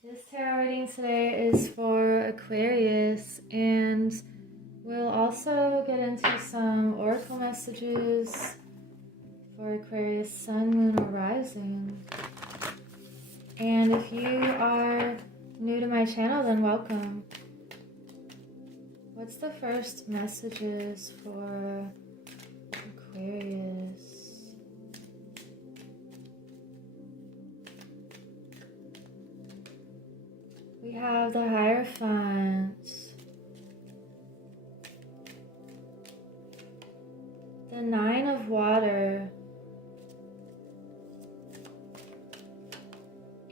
This tarot reading today is for Aquarius, and we'll also get into some oracle messages for Aquarius Sun, Moon, or Rising. And if you are new to my channel, then welcome. What's the first messages for Aquarius? We have the Hierophant, the Nine of Water,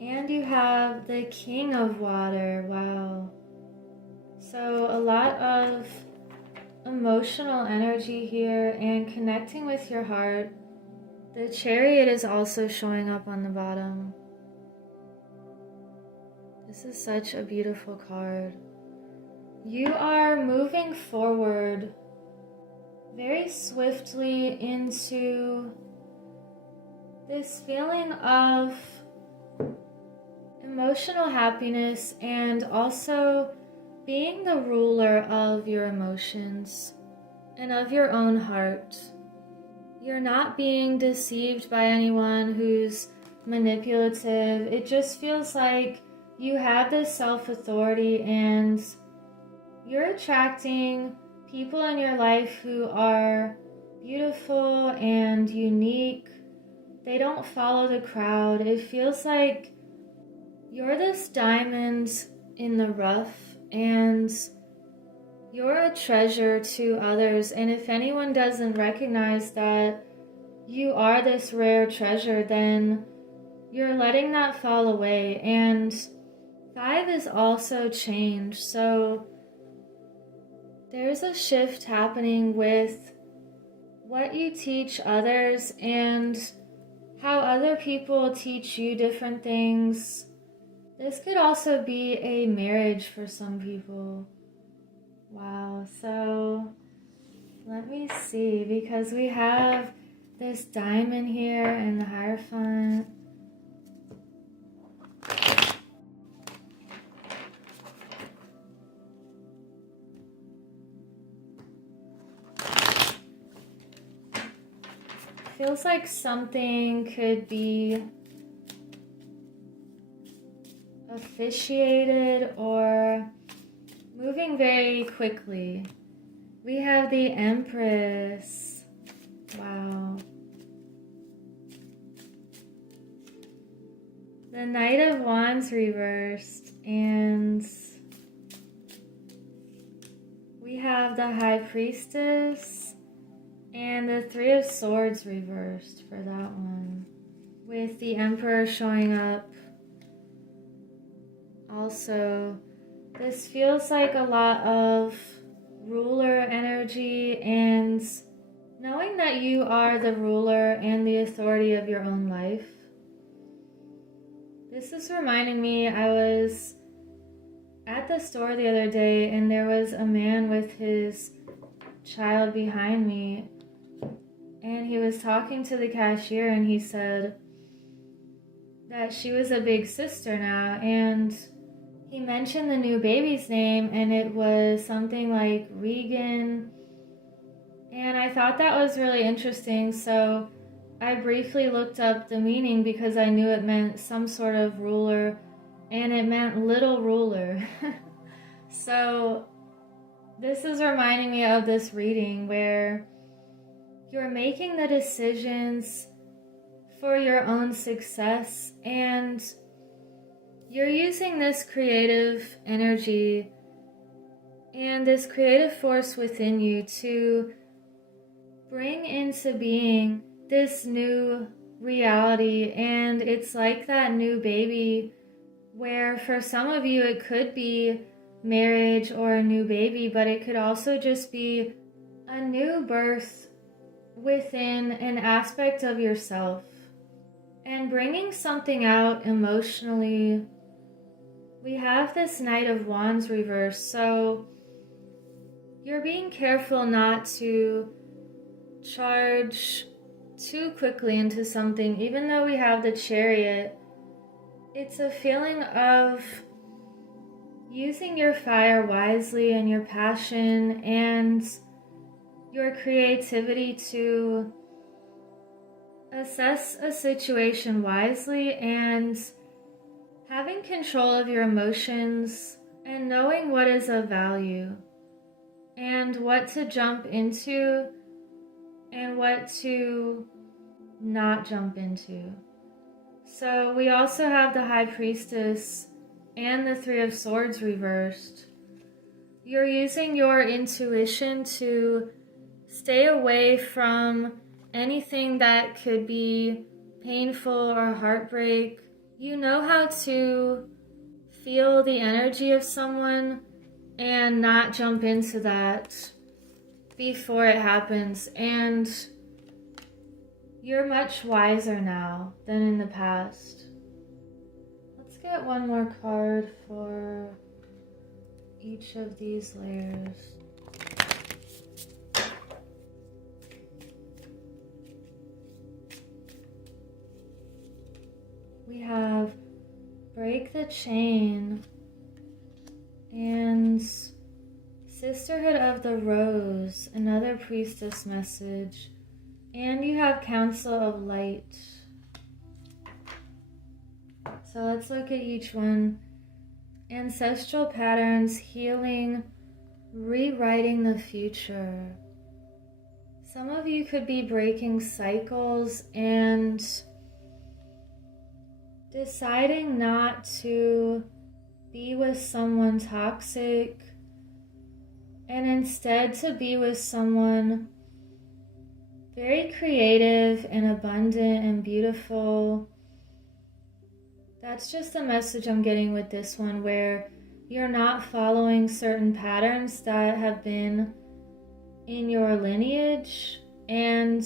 and you have the King of Water. Wow. So a lot of emotional energy here and connecting with your heart. The Chariot is also showing up on the bottom. This is such a beautiful card. You are moving forward very swiftly into this feeling of emotional happiness and also being the ruler of your emotions and of your own heart. You're not being deceived by anyone who's manipulative. It just feels like you have this self-authority and you're attracting people in your life who are beautiful and unique. They don't follow the crowd. It feels like you're this diamond in the rough and you're a treasure to others. And if anyone doesn't recognize that you are this rare treasure, then you're letting that fall away. And 5 is also change. So there's a shift happening with what you teach others and how other people teach you different things. This could also be a marriage for some people. Wow, so let me see, because we have this diamond here and the Hierophant. Feels like something could be officiated or moving very quickly. We have the Empress. Wow. The Knight of Wands reversed, and we have the High Priestess and the Three of Swords reversed for that one, with the Emperor showing up. Also, this feels like a lot of ruler energy and knowing that you are the ruler and the authority of your own life. This is reminding me, I was at the store the other day and there was a man with his child behind me, and he was talking to the cashier and he said that she was a big sister now, and he mentioned the new baby's name and it was something like Regan, and I thought that was really interesting. So I briefly looked up the meaning because I knew it meant some sort of ruler, and it meant little ruler. So this is reminding me of this reading where you're making the decisions for your own success, and you're using this creative energy and this creative force within you to bring into being this new reality. And it's like that new baby where for some of you it could be marriage or a new baby, but it could also just be a new birth within an aspect of yourself and bringing something out emotionally. We have this Knight of Wands reversed, so you're being careful not to charge too quickly into something. Even though we have the Chariot, it's a feeling of using your fire wisely and your passion and your creativity to assess a situation wisely and having control of your emotions and knowing what is of value and what to jump into and what to not jump into. So we also have the High Priestess and the Three of Swords reversed. You're using your intuition to stay away from anything that could be painful or heartbreak. You know how to feel the energy of someone and not jump into that before it happens. And you're much wiser now than in the past. Let's get one more card for each of these layers. We have Break the Chain and Sisterhood of the Rose, another priestess message. And you have Council of Light. So let's look at each one. Ancestral patterns, healing, rewriting the future. Some of you could be breaking cycles and deciding not to be with someone toxic and instead to be with someone very creative and abundant and beautiful. That's just the message I'm getting with this one, where you're not following certain patterns that have been in your lineage and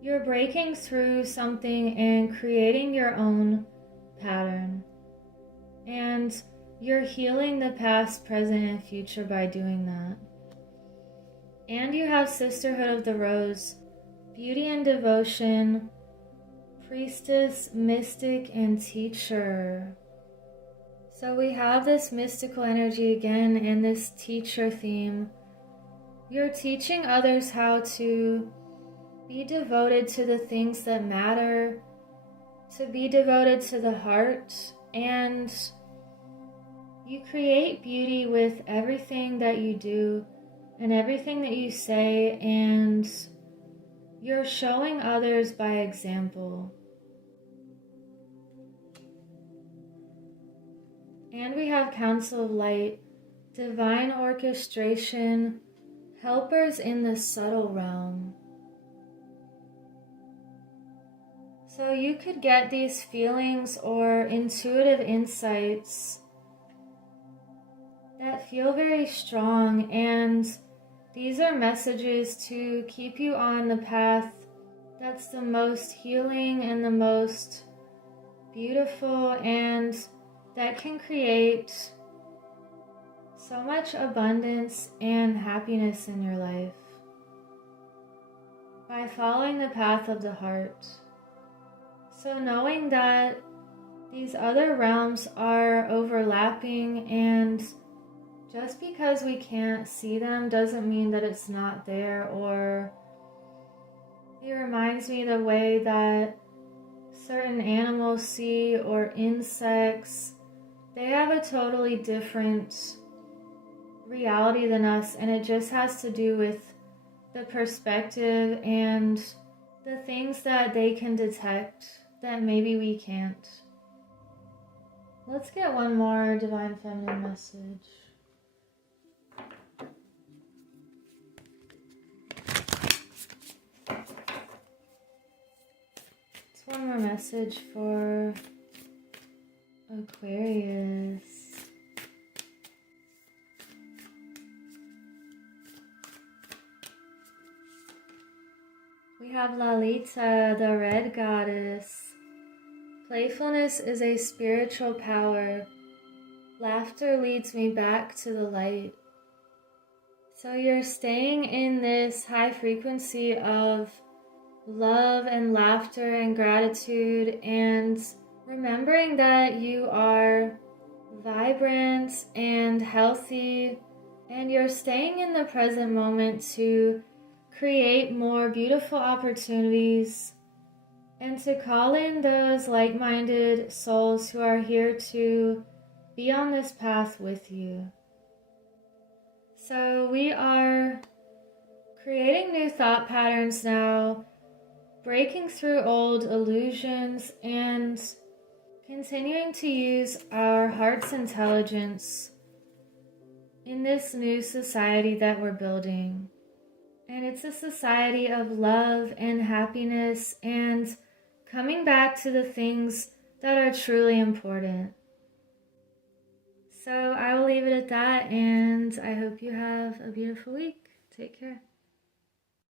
you're breaking through something and creating your own pattern. And you're healing the past, present, and future by doing that. And you have Sisterhood of the Rose, beauty and devotion, priestess, mystic, and teacher. So we have this mystical energy again and this teacher theme. You're teaching others how to be devoted to the things that matter, to be devoted to the heart, and you create beauty with everything that you do and everything that you say, and you're showing others by example. And we have Council of Light, divine orchestration, helpers in the subtle realm. So you could get these feelings or intuitive insights that feel very strong, and these are messages to keep you on the path that's the most healing and the most beautiful, and that can create so much abundance and happiness in your life by following the path of the heart. So knowing that these other realms are overlapping, and just because we can't see them doesn't mean that it's not there. Or it reminds me the way that certain animals see, or insects, they have a totally different reality than us, and it just has to do with the perspective and the things that they can detect that maybe we can't. Let's get one more Divine Feminine message. It's one more message for Aquarius. We have Lalita, the red goddess. Playfulness is a spiritual power. Laughter leads me back to the light. So you're staying in this high frequency of love and laughter and gratitude, and Remembering that you are vibrant and healthy, and you're staying in the present moment to create more beautiful opportunities and to call in those like-minded souls who are here to be on this path with you. So we are creating new thought patterns now, breaking through old illusions, and continuing to use our heart's intelligence in this new society that we're building. And it's a society of love and happiness and coming back to the things that are truly important. So I will leave it at that, and I hope you have a beautiful week. Take care.